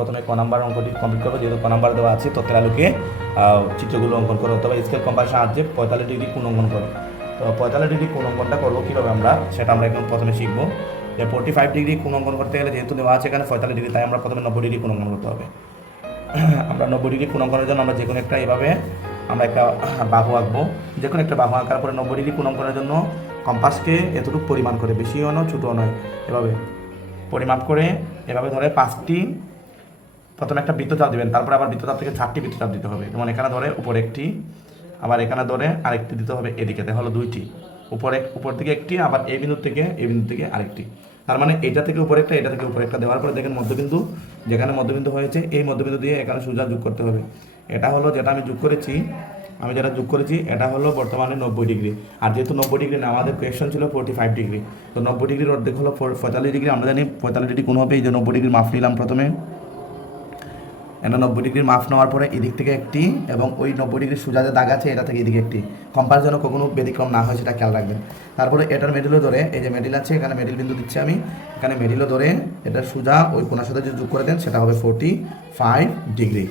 প্রথমে ক নাম্বার অঙ্কটি কমপ্লিট করবো, যেহেতু ক নাম্বার দেওয়া আছে তথ্যের আলোকে চিত্রগুলো অঙ্কন করো, অথবা স্কেল কম্পাসের সাহায্যে 45 ডিগ্রি কোণ অঙ্কন করো। তো 45 ডিগ্রি কোণ অঙ্কনটা করবো কীভাবে আমরা, সেটা আমরা এখন প্রথমে শিখবো। যে 45 ডিগ্রি কোণ অঙ্কন করতে গেলে যেহেতু দেওয়া আছে এখানে 45 ডিগ্রি, তাই আমরা প্রথমে 90 ডিগ্রি কোণ অঙ্কন করতে হবে। আমরা 90 ডিগ্রি কোণ অঙ্কনের জন্য আমরা যে কোনো একটা এভাবে আমরা একটা বাহু আঁকবো, যে কোনো একটা বাহু আঁকার পরে 90 ডিগ্রি কোণ অঙ্কনের জন্য কম্পাসকে এতটুকু পরিমাণ করে, বেশিও নয় ছোটোও নয়, এভাবে পরিমাপ করে এভাবে ধরে 5টি প্রথমে একটা বৃত্তচাপ দেবেন, তারপরে আবার বৃত্তচাপ থেকে 4টি বৃত্তচাপ দিতে হবে। যেমন এখানে ধরে উপরে একটি, আবার এখানে ধরে আরেকটি দিতে হবে এদিকে, তাহলে হলো 2টি, উপর থেকে একটি, আবার এই বিন্দু থেকে আরেকটি। তার মানে এটা থেকে উপরে একটা, এটা থেকে উপরে একটা দেওয়ার পরে দেখেন মধ্যবিন্দু, যেখানে মধ্যবিন্দু হয়েছে এই মধ্যবিন্দু দিয়ে এখানে সোজা যোগ করতে হবে। এটা হলো যেটা আমি যোগ করেছি, এটা হলো বর্তমানে 90 ডিগ্রি। আর যেহেতু 90 ডিগ্রি না, আমাদের কোয়েশ্চন ছিল 45 ডিগ্রি, তো 90 ডিগ্রির অর্ধেক হলো 45 ডিগ্রি। আমরা জানি 45 ডিগ্রি কোণ হবে, এই যে 90 ডিগ্রির মাপ নিলাম প্রথমে, এটা 90 ডিগ্রির মাপ নেওয়ার পরে এদিক থেকে একটি, এবং ওই 90 ডিগ্রির সোজা যে দাগ আছে এটা থেকে এদিকে একটি, কম্পাস যেন কখনো ব্যতিক্রম না হয় সেটা খেয়াল রাখবেন। তারপরে এটার মেডিলও ধরে, এই যে মেডিল আছে এখানে মেডিল বিন্দু দিচ্ছি আমি, এখানে মেডিলও ধরে এটা সোজা ওই কোণার সাথে যে যোগ করে দেন সেটা হবে 45 ডিগ্রি।